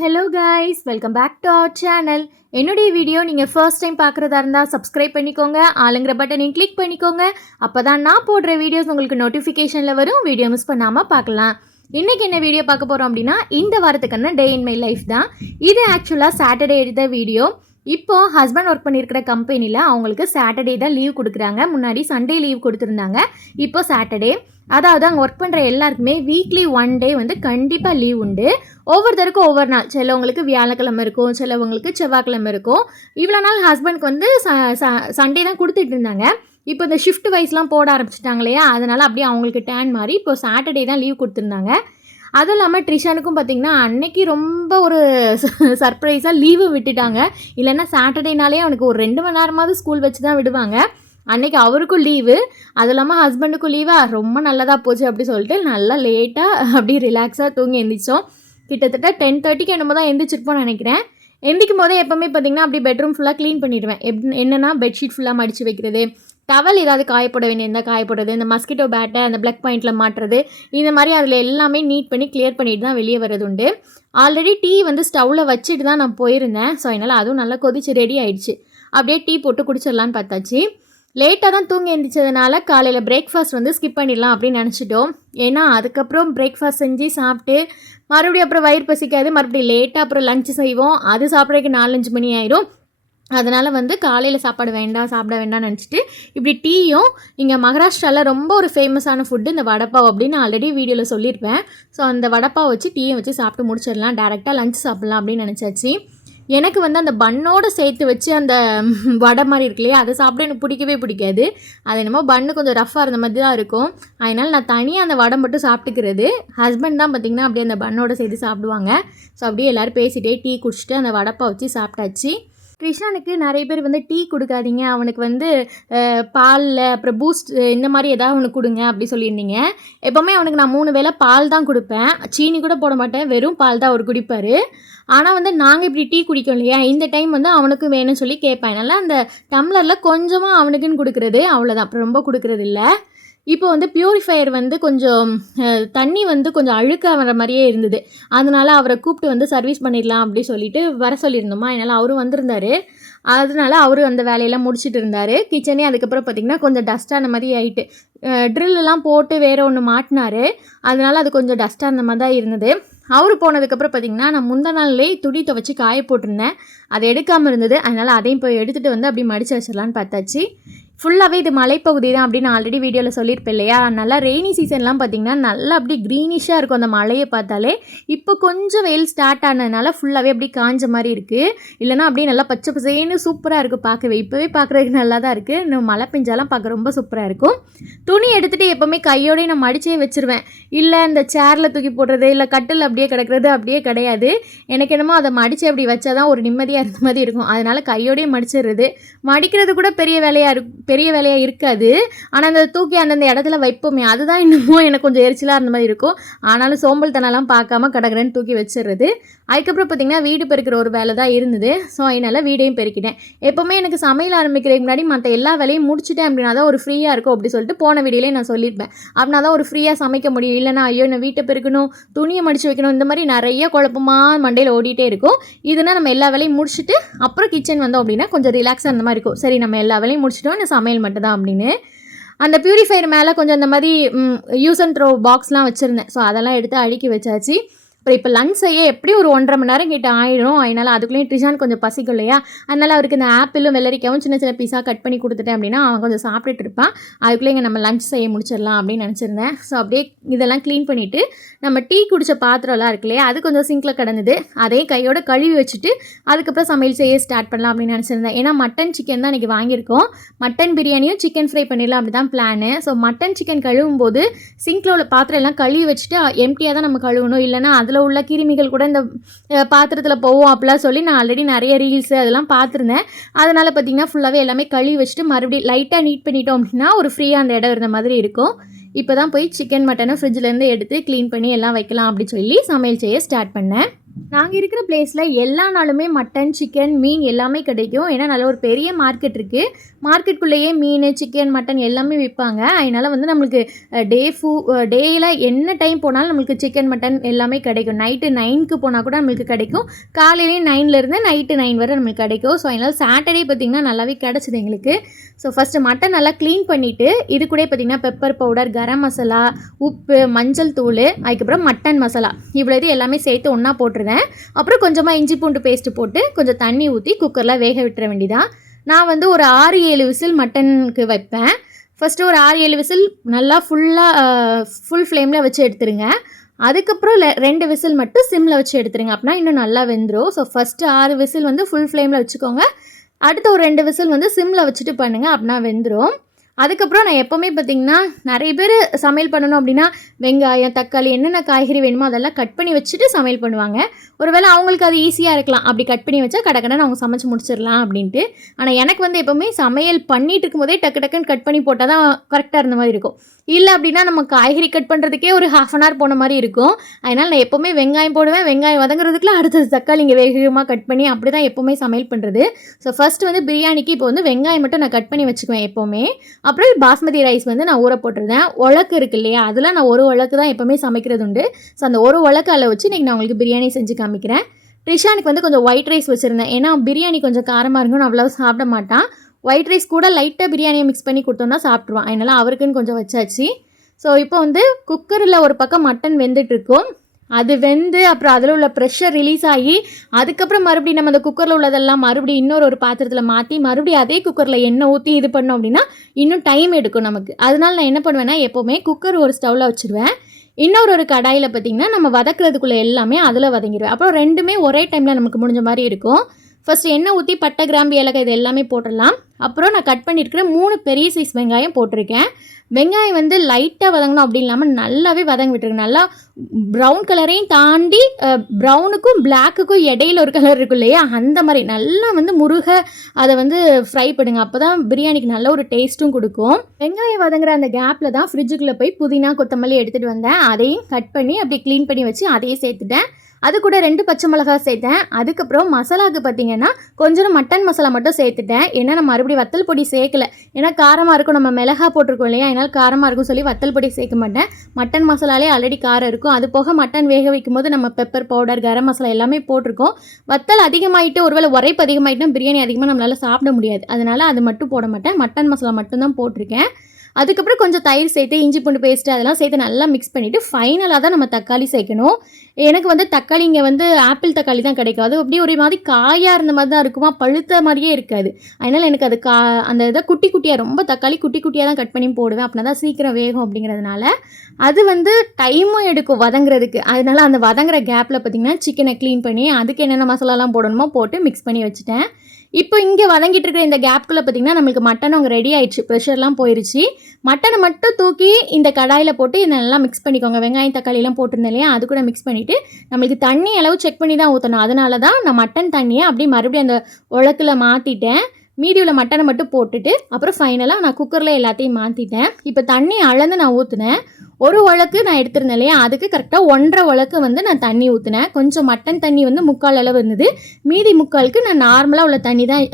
Hello guys, welcome back to our channel. என்னுடைய video நீங்கள் first time பார்க்குறதா இருந்தால் சப்ஸ்கிரைப் பண்ணிக்கோங்க, ஆளுங்கிற பட்டனையும் கிளிக் பண்ணிக்கோங்க. அப்போ தான் நான் போடுற வீடியோஸ் உங்களுக்கு நோட்டிஃபிகேஷனில் வரும். வீடியோ மிஸ் பண்ணாமல் பார்க்கலாம். இன்றைக்கி என்ன வீடியோ பார்க்க போகிறோம் அப்படின்னா, இந்த வாரத்துக்கான டே இன் மை லைஃப் தான். இது ஆக்சுவலாக சாட்டர்டே எடுத்த வீடியோ. இப்போது ஹஸ்பண்ட் ஒர்க் பண்ணியிருக்கிற கம்பெனியில் அவங்களுக்கு சாட்டர்டே தான் லீவ் கொடுக்குறாங்க. முன்னாடி சண்டே லீவ் கொடுத்துருந்தாங்க, இப்போ சாட்டர்டே. அதாவது அங்கே ஒர்க் பண்ணுற எல்லாருக்குமே வீக்லி 1 டே வந்து கண்டிப்பாக லீவ் உண்டு. ஒவ்வொருத்தருக்கும் ஒவ்வொரு நாள், சிலவங்களுக்கு வியாழக்கிழமை இருக்கும், சிலவங்களுக்கு செவ்வாய்க்கிழமை இருக்கும். இவ்வளோ நாள் ஹஸ்பண்ட்க்கு வந்து சண்டே தான் கொடுத்துட்டு இருந்தாங்க. இப்போ இந்த ஷிஃப்ட் வைஸ்லாம் போட ஆரம்பிச்சிட்டாங்க இல்லையா, அதனால் அப்படியே அவங்களுக்கு டேன் மாதிரி இப்போ சாட்டர்டே தான் லீவ் கொடுத்துருந்தாங்க. அதுவும் இல்லாமல் ட்ரிஷானுக்கும் பார்த்திங்கன்னா அன்னைக்கு ரொம்ப ஒரு சர்ப்ரைஸாக லீவு விட்டுட்டாங்க. இல்லைன்னா சாட்டர்டேனாலே அவனுக்கு ஒரு 2 மணி நேரமாவது ஸ்கூல் வச்சு தான் விடுவாங்க. அன்றைக்கி அவருக்கும் லீவு, அதுவும் இல்லாமல் ஹஸ்பண்டுக்கும் லீவாக ரொம்ப நல்லதாக போச்சு அப்படி சொல்லிட்டு நல்லா லேட்டாக அப்படியே ரிலாக்ஸாக தூங்கி எழுந்திரிச்சோம். கிட்டத்தட்ட 10:30க்கு என்னமோ தான் எழுந்திரிச்சிருப்போம்னு நினைக்கிறேன். எந்திக்கும் போதே எப்போவுமே பார்த்திங்கன்னா அப்படி பெட்ரூம் ஃபுல்லாக க்ளீன் பண்ணிடுவேன். என்னென்னா பெட்ஷீட் ஃபுல்லாக மடித்து வைக்கிறது, டவல் ஏதாவது காயப்பட வேண்டியிருந்தால் காயப்படுறது, இந்த மஸ்கிட்டோ பேட்டை அந்த பிளக் பாயிண்டில் மாட்டுறது, இந்த மாதிரி அதில் எல்லாமே நீட் பண்ணி கிளியர் பண்ணிட்டு தான் வெளியே வர்றது உண்டு. ஆல்ரெடி டீ வந்து ஸ்டவ்வில் வச்சுட்டு தான் நான் போயிருந்தேன். ஸோ அதனால் அதுவும் நல்லா கொதிச்சு ரெடி ஆகிடுச்சு. அப்படியே டீ போட்டு குடிச்சிடலான்னு பார்த்தாச்சு. லேட்டாக தான் தூங்கி எழுந்திரிச்சதுனால காலையில் பிரேக்ஃபாஸ்ட் வந்து ஸ்கிப் பண்ணிடலாம் அப்படின்னு நினச்சிட்டோம். ஏன்னா அதுக்கப்புறம் பிரேக்ஃபாஸ்ட் செஞ்சு சாப்பிட்டு மறுபடியும் அப்புறம் வயிறு பசிக்காது, மறுபடியும் லேட்டாக அப்புறம் லஞ்சு செய்வோம். அது சாப்பிட்றதுக்கு 4-5 மணி ஆயிரும். அதனால் வந்து காலையில் சாப்பாடு வேண்டாம், சாப்பிட வேண்டாம்னு நினச்சிட்டு இப்படி டீயும், இங்கே மகாராஷ்டிராவில் ரொம்ப ஒரு ஃபேமஸான ஃபுட்டு இந்த வடைப்பாவ் அப்படின்னு ஆல்ரெடி வீடியோவில் சொல்லியிருப்பேன். ஸோ அந்த வடைப்பாவ் வச்சு டீயை வச்சு சாப்பிட்டு முடிச்சிடலாம், டேரெக்டாக லஞ்ச் சாப்பிட்லாம் அப்படின்னு நினச்சாச்சு. எனக்கு வந்து அந்த பன்னோடு சேர்த்து வச்சு அந்த வடை மாதிரி இருக்கு இல்லையா, அதை சாப்பிட எனக்கு பிடிக்கவே பிடிக்காது. அது என்னமோ பன்னு கொஞ்சம் ரஃப்பாக இருந்த மாதிரி தான் இருக்கும். அதனால் நான் தனியாக அந்த வடை மட்டும் சாப்பிட்டுக்கிறது. ஹஸ்பண்ட் தான் பார்த்திங்கன்னா அப்படியே அந்த பன்னோடு சேர்த்து சாப்பிடுவாங்க. ஸோ அப்படியே எல்லோரும் பேசிகிட்டே டீ குடிச்சிட்டு அந்த வடைப்பா வச்சு சாப்பிட்டாச்சு. கிருஷ்ணனுக்கு நிறைய பேர் வந்து டீ கொடுக்காதீங்க, அவனுக்கு வந்து பாலில் அப்புறம் பூஸ்ட் இந்த மாதிரி ஏதாவது ஒன்று கொடுங்க அப்படி சொல்லியிருந்தீங்க. எப்போவுமே அவனுக்கு நான் 3 வேளை பால் தான் கொடுப்பேன், சீனி கூட போட மாட்டேன், வெறும் பால் தான் அவர் குடிப்பார். ஆனால் வந்து நாங்கள் இப்படி டீ குடிக்கோம் இல்லையா, இந்த டைம் வந்து அவனுக்கு வேணும்னு சொல்லி கேட்பேன். அதனால் அந்த டம்ளரில் கொஞ்சமாக அவனுக்குன்னு கொடுக்குறது, அவ்வளோதான், அப்புறம் ரொம்ப கொடுக்குறது இல்லை. இப்போ வந்து ப்யூரிஃபையர் வந்து கொஞ்சம் தண்ணி வந்து கொஞ்சம் அழுக்காக வர மாதிரியே இருந்தது. அதனால் அவரை கூப்பிட்டு வந்து சர்வீஸ் பண்ணிடலாம் அப்படி சொல்லிட்டு வர சொல்லியிருந்தோமா. அதனால் அவரும் வந்திருந்தார். அதனால அவரும் அந்த வேலையெல்லாம் முடிச்சுட்டு இருந்தார். கிச்சனே அதுக்கப்புறம் பார்த்திங்கன்னா கொஞ்சம் டஸ்ட்டான மாதிரி ஆகிட்டு, ட்ரில்லாம் போட்டு வேறு ஒன்று மாட்டினார். அதனால் அது கொஞ்சம் டஸ்ட்டாக அந்த மாதிரி தான் இருந்தது. அவர் போனதுக்கப்புறம் பார்த்திங்கன்னா நான் முந்தின நாள்லேயே துணி துவைச்சி காய போட்டிருந்தேன், அதை எடுக்காமல் இருந்தது. அதனால் அதையும் போய் எடுத்துகிட்டு வந்து அப்படி மடித்து வச்சிடலான்னு பார்த்தாச்சு. ஃபுல்லாகவே இது மலைப்பகுதி தான் அப்படின்னு ஆல்ரெடி வீடியோவில் சொல்லியிருப்பேன் இல்லையா. நல்லா ரெய்னி சீசன்லாம் பார்த்திங்கன்னா நல்லா அப்படி க்ரீனிஷாக இருக்கும் அந்த மலையை பார்த்தாலே. இப்போ கொஞ்சம் வெயில் ஸ்டார்ட் ஆனதுனால ஃபுல்லாகவே அப்படி காஞ்ச மாதிரி இருக்குது. இல்லைனா அப்படியே நல்லா பச்சை பசேன்னு சூப்பராக இருக்குது பார்க்கவே. இப்போவே பார்க்குறதுக்கு நல்லா தான் இருக்குது. இன்னும் மழை பெஞ்சாலாம் பார்க்க ரொம்ப சூப்பராக இருக்கும். துணி எடுத்துகிட்டு எப்போவுமே கையோடய நான் மடிச்சே வச்சுருவேன். இல்லை இந்த சேரில் தூக்கி போடுறது, இல்லை கட்டில் அப்படியே கிடக்கிறது அப்படியே கிடையாது. எனக்கு என்னமோ அதை மடித்து அப்படி வச்சா தான் ஒரு நிம்மதியாக இருந்த மாதிரி இருக்கும். அதனால் கையோடையே மடிச்சிடுறது. மடிக்கிறது கூட பெரிய வேலையாக இருக்காது. ஆனால் அந்த தூக்கி அந்தந்த இடத்துல வைப்போமே, அதுதான் இன்னமும் எனக்கு கொஞ்சம் எரிச்சலாக இருந்த மாதிரி இருக்கும். ஆனாலும் சோம்பல் தனெல்லாம் பார்க்காம கடகடன்னு தூக்கி வச்சிடுறது. அதுக்கப்புறம் பார்த்திங்கன்னா வீடு பெருக்கிற ஒரு வேலை தான் இருந்தது. ஸோ அதனால் வீடையும் பெருக்கிட்டேன். எப்போவுமே எனக்கு சமையல் ஆரம்பிக்கிறதுக்கு முன்னாடி மற்ற எல்லா வேலையும் முடிச்சுட்டேன் அப்படின்னா தான் ஒரு ஃப்ரீயாக இருக்கும் அப்படி சொல்லிட்டு போன வீடியோலேயே நான் சொல்லியிருப்பேன். அப்படின்னா தான் ஒரு ஃப்ரீயாக சமைக்க முடியும். இல்லைனா ஐயோ நான் வீட்டை பெருக்கணும், துணியை மடித்து வைக்கணும், இந்த மாதிரி நிறைய குழப்பமாக மண்டையில் ஓடிட்டே இருக்கும். இதுனா நம்ம எல்லா வேலையும் முடிச்சுட்டு அப்புறம் கிச்சன் வந்தோம் அப்படின்னா கொஞ்சம் ரிலாக்ஸாக அந்த மாதிரி இருக்கும். சரி நம்ம எல்லா வேலையும் முடிச்சிட்டோம், இந்த சமையல் மட்டும் தான் அப்படின்னு. அந்த ப்யூரிஃபையர் மேலே கொஞ்சம் இந்த மாதிரி யூஸ் அண்ட் த்ரோ பாக்ஸ்லாம் வச்சுருந்தேன். ஸோ அதெல்லாம் எடுத்து அடுக்கி வச்சாச்சு. அப்புறம் இப்போ லஞ்ச் செய்ய எப்படியும் ஒரு 1.5 மணி நேரம் கிட்ட ஆயிடும். அதனால் அதுக்குள்ளேயும் ட்ரிஷான் கொஞ்சம் பசிக்கும் இல்லையா, அதனால் அவருக்கு இந்த ஆப்பிளும் வெள்ளரிக்காவும் சின்ன சின்ன பீஸாக கட் பண்ணி கொடுத்துட்டேன் அப்படின்னா அவன் கொஞ்சம் சாப்பிட்டுட்டு இருப்பான். அதுக்குள்ளே இங்கே நம்ம லஞ்ச் செய்ய முடிச்சிடலாம் அப்படின்னு நினச்சிருந்தேன். ஸோ அப்படியே இதெல்லாம் க்ளீன் பண்ணிவிட்டு நம்ம டீ குடித்த பாத்திரம்லாம் இருக்கு இல்லையா, அது கொஞ்சம் சிங்கில் கிடந்தது, அதையும் கையோட கழுவி வச்சுட்டு அதுக்கப்புறம் சமையல் செய்ய ஸ்டார்ட் பண்ணலாம் அப்படின்னு நினச்சிருந்தேன். ஏன்னா மட்டன் சிக்கன் தான் இன்றைக்கி வாங்கியிருக்கோம். மட்டன் பிரியாணியும் சிக்கன் ஃப்ரை பண்ணிடலாம் அப்படி தான் பிளானு. ஸோ மட்டன் சிக்கன் கழுவும் போது சிங்கில் உள்ள பாத்திரம் எல்லாம் கழுவி வச்சுட்டு எம்டியாக தான் நம்ம கழுவணும். இல்லைனா அதில் உள்ள கிருமிகள் கூட இந்த பாத்திரத்தில் போவோம் அப்படிலாம் சொல்லி நான் ஆல்ரெடி நிறைய ரீல்ஸு அதெல்லாம் பார்த்துருந்தேன். அதனால் பார்த்திங்கன்னா ஃபுல்லாகவே எல்லாமே கழுவி வச்சுட்டு மறுபடியும் லைட்டாக நீட் பண்ணிட்டோம் அப்படின்னா ஒரு ஃப்ரீயாக அந்த இடம் இருந்த மாதிரி இருக்கும். இப்போ தான் போய் சிக்கன் மட்டனை ஃப்ரிட்ஜிலேருந்து எடுத்து க்ளீன் பண்ணி எல்லாம் வைக்கலாம் அப்படி சொல்லி சமையல் செய்ய ஸ்டார்ட் பண்ணேன். நாங்கள் இருக்கிற பிளேஸில் எல்லா நாளுமே மட்டன், சிக்கன், மீன் எல்லாமே கிடைக்கும். ஏன்னா நல்ல ஒரு பெரிய மார்க்கெட் இருக்குது. மார்க்கெட்டுக்குள்ளேயே மீன், சிக்கன், மட்டன் எல்லாமே விற்பாங்க. அதனால் வந்து நம்மளுக்கு டேயில் என்ன டைம் போனாலும் நம்மளுக்கு சிக்கன், மட்டன் எல்லாமே கிடைக்கும். நைட்டு 9க்கு போனால் கூட நம்மளுக்கு கிடைக்கும். காலையிலேயே 9லேருந்து நைட்டு 9 வரை நம்மளுக்கு கிடைக்கும். ஸோ அதனால் சாட்டர்டே பார்த்திங்கன்னா நல்லாவே கிடச்சிது எங்களுக்கு. ஸோ ஃபஸ்ட்டு மட்டன் நல்லா க்ளீன் பண்ணிவிட்டு இது கூட பார்த்திங்கன்னா பெப்பர் பவுடர், கரம் மசாலா, உப்பு, மஞ்சள் தூள், அதுக்கப்புறம் மட்டன் மசாலா இவ்வளோ இது எல்லாமே சேர்த்து ஒன்றா போட்டுருந்தேன். அப்புறம் கொஞ்சமாக இஞ்சி பூண்டு பேஸ்ட்டு போட்டு கொஞ்சம் தண்ணி ஊற்றி குக்கரில் வேக விட்டுற வேண்டியதான். நான் வந்து ஒரு 6-7 விசில் மட்டனுக்கு வைப்பேன். ஃபஸ்ட்டு ஒரு 6-7 விசில் நல்லா ஃபுல் ஃப்ளேமில் வச்சு எடுத்துருங்க. அதுக்கப்புறம் 2 விசில் மட்டும் சிம்மில் வச்சு எடுத்துருங்க. அப்படின்னா இன்னும் நல்லா வெந்துடும். ஸோ ஃபஸ்ட்டு 6 விசில் வந்து ஃபுல் ஃப்ளேமில் வச்சுக்கோங்க. அடுத்த ஒரு 2 விசில் வந்து சிம்மில் வச்சுட்டு பண்ணுங்கள். அப்படின்னா வெந்துடும். அதுக்கப்புறம் நான் எப்போவுமே பார்த்திங்கன்னா நிறைய பேர் சமையல் பண்ணணும் அப்படின்னா வெங்காயம், தக்காளி என்னென்ன காய்கறி வேணுமோ அதெல்லாம் கட் பண்ணி வச்சுட்டு சமையல் பண்ணுவாங்க. ஒருவேளை அவங்களுக்கு அது ஈஸியாக இருக்கலாம், அப்படி கட் பண்ணி வச்சா கடகடன்னு அவங்க சமைச்சு முடிச்சிடலாம் அப்படின்ட்டு. ஆனால் எனக்கு வந்து எப்போவுமே சமையல் பண்ணிட்டு இருக்கும்போதே டக்கு டக்குன்னு கட் பண்ணி போட்டால் தான் கரெக்டாக இருந்த மாதிரி இருக்கும். இல்லை அப்படின்னா நம்ம காய்கறி கட் பண்ணுறதுக்கே ஒரு 1/2 அன் ஹவர் போன மாதிரி இருக்கும். அதனால் நான் எப்போவுமே வெங்காயம் போடுவேன். வெங்காயம் வதங்குறதுக்குள்ள அடுத்தது தக்காளி இங்கே வேகமாக கட் பண்ணி அப்படி தான் எப்போவுமே சமையல் பண்ணுறது. ஸோ ஃபஸ்ட்டு வந்து பிரியாணிக்கு இப்போ வந்து வெங்காயம் மட்டும் நான் கட் பண்ணி வச்சுக்குவேன் எப்போவுமே. அப்புறம் பாஸ்மதி ரைஸ் வந்து நான் ஊற போட்டிருந்தேன். உலக்கு இருக்கு இல்லையா, அதில் நான் ஒரு உலக்கு தான் எப்போவுமே சமைக்கிறது உண்டு. ஸோ அந்த ஒரு உலக்கு அதில் வச்சு இன்றைக்கி நான் உங்களுக்கு பிரியாணி செஞ்சு காமிக்கிறேன். ட்ரிஷானுக்கு வந்து கொஞ்சம் ஒயிட் ரைஸ் வச்சுருந்தேன். ஏன்னா பிரியாணி கொஞ்சம் காரமாக இருக்குன்னு அவ்வளோ சாப்பிட மாட்டான். ஒயிட் ரைஸ் கூட லைட்டாக பிரியாணியை மிக்ஸ் பண்ணி கொடுத்தோன்னா சாப்பிட்ருவான். அதனால் அவருக்குன்னு கொஞ்சம் வச்சாச்சு. ஸோ இப்போ வந்து குக்கரில் ஒரு பக்கம் மட்டன் வெந்துட்டுருக்கோம். அது வெந்து அப்புறம் அதில் உள்ள ப்ரெஷர் ரிலீஸ் ஆகி அதுக்கப்புறம் மறுபடியும் நம்ம அந்த குக்கரில் உள்ளதெல்லாம் மறுபடியும் இன்னொரு பாத்திரத்தில் மாற்றி மறுபடியும் அதே குக்கரில் எண்ணெய் ஊற்றி இது பண்ணோம் அப்படின்னா இன்னும் டைம் எடுக்கும் நமக்கு. அதனால நான் என்ன பண்ணுவேன்னா எப்போவுமே குக்கர் ஒரு ஸ்டவ்வில் வச்சுருவேன். இன்னொரு கடாயில் பார்த்திங்கன்னா நம்ம வதக்கிறதுக்குள்ளே எல்லாமே அதில் வதங்கிடுவேன். அப்புறம் ரெண்டுமே ஒரே டைமில் நமக்கு முடிஞ்ச மாதிரி இருக்கும். ஃபஸ்ட்டு எண்ணெய் ஊற்றி பட்டை, கிராம்பு, ஏலக்காய் இது எல்லாமே போட்டுடலாம். அப்புறம் நான் கட் பண்ணியிருக்கிற 3 பெரிய சைஸ் வெங்காயம் போட்டிருக்கேன். வெங்காயம் வந்து லைட்டாக வதங்கணும் அப்படி இல்லாமல் நல்லாவே வதங்க விட்டுருங்க. நல்லா ப்ரௌன் கலரையும் தாண்டி ப்ரௌனுக்கும் பிளாக்குக்கும் இடையில ஒரு கலர் இருக்கும் இல்லையா, அந்த மாதிரி நல்லா வந்து முருக அதை வந்து ஃப்ரை பண்ணுங்க. அப்போ தான் பிரியாணிக்கு நல்ல ஒரு டேஸ்ட்டும் கொடுக்கும். வெங்காயம் வதங்குற அந்த கேப்பில் தான் ஃப்ரிட்ஜுக்குள்ளே போய் புதினா, கொத்தமல்லி எடுத்துகிட்டு வந்தேன். அதையும் கட் பண்ணி அப்படி க்ளீன் பண்ணி வச்சு அதையும் சேர்த்துட்டேன். அது கூட 2 பச்சை மிளகா சேர்த்தேன். அதுக்கப்புறம் மசாலாவுக்கு பார்த்திங்கன்னா கொஞ்சம் மட்டன் மசாலா மட்டும் சேர்த்துட்டேன். ஏன்னா நான் மறுபடியும் வத்தல் பொடி சேர்க்கலை. ஏன்னா காரமாக இருக்கும், நம்ம மிளகா போட்டிருக்கோம் இல்லையா, அதனால் காரமாக இருக்கும் சொல்லி வத்தல் பொடி சேர்க்க மாட்டேன். மட்டன் மசாலாலே ஆல்ரெடி காரம் இருக்கும். அது போக மட்டன் வேக வைக்கும் போது நம்ம பெப்பர் பவுடர், கரம் மசாலா எல்லாமே போட்டிருக்கோம். வத்தல் அதிகமாகிட்டு ஒருவேளை உரைப்பு அதிகமாகிட்டுனா பிரியாணி அதிகமாக நம்மளால் சாப்பிட முடியாது. அதனால் அது மட்டும் போட மாட்டேன். மட்டன் மசாலா மட்டும்தான் போட்டிருக்கேன். அதுக்கப்புறம் கொஞ்சம் தயிர் சேர்த்து இஞ்சி பூண்டு பேஸ்ட்டு அதெல்லாம் சேர்த்து நல்லா மிக்ஸ் பண்ணிவிட்டு ஃபைனலாக தான் நம்ம தக்காளி சேர்க்கணும். எனக்கு வந்து தக்காளி இங்கே வந்து ஆப்பிள் தக்காளி தான் கிடைக்கும். அது அப்படியே ஒரு மாதிரி காயாக இருந்த மாதிரி தான் இருக்குமா, பழுத்த மாதிரியே இருக்காது. அதனால் எனக்கு அது அந்த இதை குட்டி குட்டியாக ரொம்ப தக்காளி குட்டி குட்டியாக தான் கட் பண்ணி போடுவேன். அப்படின்னா தான் சீக்கிரம் வேகும் அப்படிங்கிறதுனால. அது வந்து டைமும் எடுக்கும் வதங்குறதுக்கு. அதனால் அந்த வதங்குற கேப்பில் பார்த்திங்கன்னா சிக்கனை க்ளீன் பண்ணி அதுக்கு என்னென்ன மசாலாலாம் போடணுமோ போட்டு மிக்ஸ் பண்ணி வச்சுட்டேன். இப்போ இங்கே வதங்கிட்டு இருக்கிற இந்த கேப்புக்குள்ளே பார்த்திங்கன்னா நம்மளுக்கு மட்டன் அங்கே ரெடி ஆயிடுச்சு. ப்ரெஷர்லாம் போயிடுச்சு. மட்டனை மட்டும் தூக்கி இந்த கடாயில் போட்டு இதை நல்லா மிக்ஸ் பண்ணிக்கோங்க. வெங்காயம், தக்காளிலாம் போட்டிருந்தேன் இல்லையா, அது கூட மிக்ஸ் பண்ணிவிட்டு நம்மளுக்கு தண்ணி அளவு செக் பண்ணி தான் ஊற்றணும். அதனால தான் நான் மட்டன் தண்ணியை அப்படியே மறுபடியும் அந்த உலக்கில் மாற்றிட்டேன். மீதி உள்ள மட்டனை மட்டும் போட்டுட்டு அப்புறம் ஃபைனலாக நான் குக்கரில் எல்லாத்தையும் மாற்றிட்டேன். இப்போ தண்ணி அளந்து நான் ஊற்றுனேன். ஒரு உலக்கு நான் எடுத்திருந்தேன் இல்லையா, அதுக்கு கரெக்டாக 1.5 உலக்கு வந்து நான் தண்ணி ஊற்றினேன். கொஞ்சம் மட்டன் தண்ணி வந்து 3/4 அளவு இருந்தது. மீதி 3/4க்கு நான் நார்மலாக உள்ள தண்ணி தான்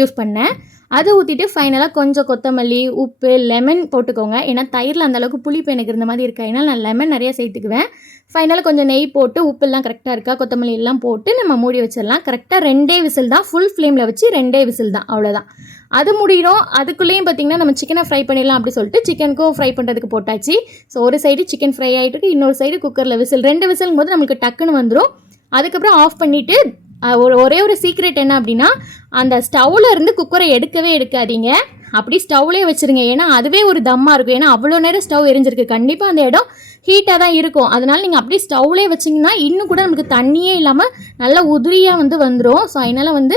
யூஸ் பண்ணேன். அதை ஊற்றிட்டு ஃபைனலாக கொஞ்சம் கொத்தமல்லி, உப்பு, லெமன் போட்டுக்கோங்க. ஏன்னா தயிரில் அந்தளவுக்கு புளிப்பு எனக்கு இருந்த மாதிரி இருக்கா, அதனால் நான் லெமன் நிறையா சேர்த்துக்குவேன். ஃபைனலாக கொஞ்சம் நெய் போட்டு உப்பெல்லாம் கரெக்டாக இருக்கா, கொத்தமல்லி எல்லாம் போட்டு நம்ம மூடி வச்சிடலாம். கரெக்டாக 2 விசில் தான், ஃபுல் ஃப்ளேமில் வச்சு 2 விசில் தான், அவ்வளோதான். அது முடியும். அதுக்குள்ளேயும் பார்த்திங்கன்னா நம்ம சிக்கனை ஃப்ரை பண்ணிடலாம் அப்படி சொல்லிட்டு சிக்கனுக்கும் ஃப்ரை பண்ணுறதுக்கு போட்டாச்சு. ஸோ ஒரு சைடு சிக்கன் ஃப்ரை ஆகிட்டு இன்னொரு சைடு குக்கரில் விசில் 2 விசிலுங்கும் போது நம்மளுக்கு டக்குன்னு வந்துடும். அதுக்கப்புறம் ஆஃப் பண்ணிவிட்டு ஒரே ஒரு சீக்ரெட் என்ன அப்படின்னா, அந்த ஸ்டவ்வில் இருந்து குக்கரை எடுக்கவே எடுக்காதீங்க. அப்படி ஸ்டவ்லேயே வச்சுருங்க. ஏன்னா அதுவே ஒரு தம்மாக இருக்கும். ஏன்னா அவ்வளோ நேரம் ஸ்டவ் எரிஞ்சிருக்கு, கண்டிப்பாக அந்த இடம் ஹீட்டாக தான் இருக்கும். அதனால் நீங்கள் அப்படியே ஸ்டவ்லேயே வச்சிங்கன்னா இன்னும் கூட நமக்கு தண்ணியே இல்லாமல் நல்லா உதிரியாக வந்துடும். ஸோ அதனால் வந்து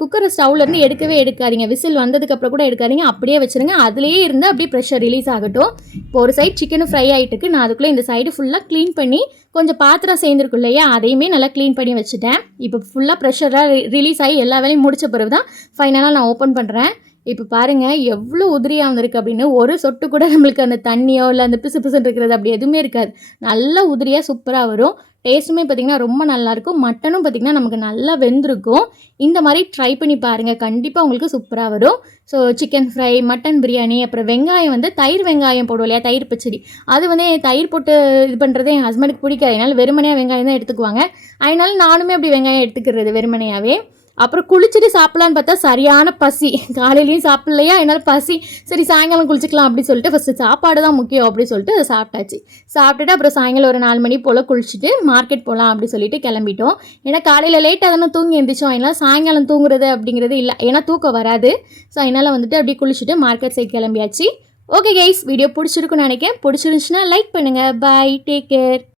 குக்கரை ஸ்டவ்லேருந்து எடுக்கவே எடுக்காதீங்க. விசில் வந்ததுக்கப்புறம் கூட எடுக்காதீங்க, அப்படியே வச்சுருங்க. அதுலேயே இருந்து அப்படியே ப்ரெஷர் ரிலீஸ் ஆகட்டும். இப்போ ஒரு சைடு சிக்கனும் ஃப்ரை ஆகிட்டு இருக்கு. நான் அதுக்குள்ளே இந்த சைடு ஃபுல்லாக க்ளீன் பண்ணி கொஞ்சம் பாத்திரம் சேர்ந்துருக்கும் இல்லையா, அதையுமே நல்லா க்ளீன் பண்ணி வச்சுட்டேன். இப்போ ஃபுல்லாக ப்ரெஷராக ரிலீஸ் ஆகி எல்லா வேலையும் முடிச்ச பிறகு தான் ஃபைனலாக நான் ஓப்பன் பண்ணுறேன். இப்போ பாருங்கள் எவ்வளோ உதிரியாக வந்திருக்கு அப்படின்னு. ஒரு சொட்டு கூட நம்மளுக்கு அந்த தண்ணியோ இல்லை அந்த பிசு பிசுன்னு இருக்கிறது அப்படி எதுவுமே இருக்காது. நல்லா உதிரியாக சூப்பராக வரும். டேஸ்ட்டுமே பார்த்திங்கன்னா ரொம்ப நல்லாயிருக்கும். மட்டனும் பார்த்திங்கன்னா நமக்கு நல்லா வெந்திருக்கும். இந்த மாதிரி ட்ரை பண்ணி பாருங்கள், கண்டிப்பாக உங்களுக்கு சூப்பராக வரும். So chicken fry, mutton biryani, அப்புறம் வெங்காயம் வந்து தயிர் வெங்காயம் போடுவோம் இல்லையா, தயிர் பச்சடி, அது வந்து தயிர் போட்டு இது பண்ணுறது என் ஹஸ்பண்டுக்கு பிடிக்காது. அதனால் வெறுமனையாக வெங்காயம் தான் எடுத்துக்குவாங்க. அதனால நானுமே அப்படி வெங்காயம் எடுத்துக்கிறது வெறுமனையாகவே. அப்புறம் குளிச்சுட்டு சாப்பிட்லான்னு பார்த்தா சரியான பசி, காலையிலையும் சாப்பிட்லையா, என்னால் பசி, சரி சாயங்காலம் குளிச்சிக்கலாம் அப்படின்னு சொல்லிட்டு ஃபஸ்ட்டு சாப்பாடு தான் முக்கியம் அப்படின்னு சொல்லிட்டு அதை சாப்பிட்டாச்சு. சாப்பிட்டுட்டு அப்புறம் சாயங்காலம் ஒரு 4 மணி போல் குளிச்சுட்டு மார்க்கெட் போகலாம் அப்படின்னு சொல்லிட்டு கிளம்பிட்டோம். ஏன்னா காலையில் லேட்டாக தானே தூங்கி எழுந்திரிச்சோம், அதனால் சாயங்காலம் தூங்குறது அப்படிங்கிறது இல்லை, ஏன்னா தூக்கம் வராது. ஸோ அதனால் வந்துட்டு அப்படியே குளிச்சுட்டு மார்க்கெட் சைட் கிளம்பியாச்சு. ஓகே கைஸ், வீடியோ பிடிச்சிருக்குன்னு நினைக்கிறேன். பிடிச்சிருந்துச்சுன்னா லைக் பண்ணுங்கள். பாய், டேக் கேர்.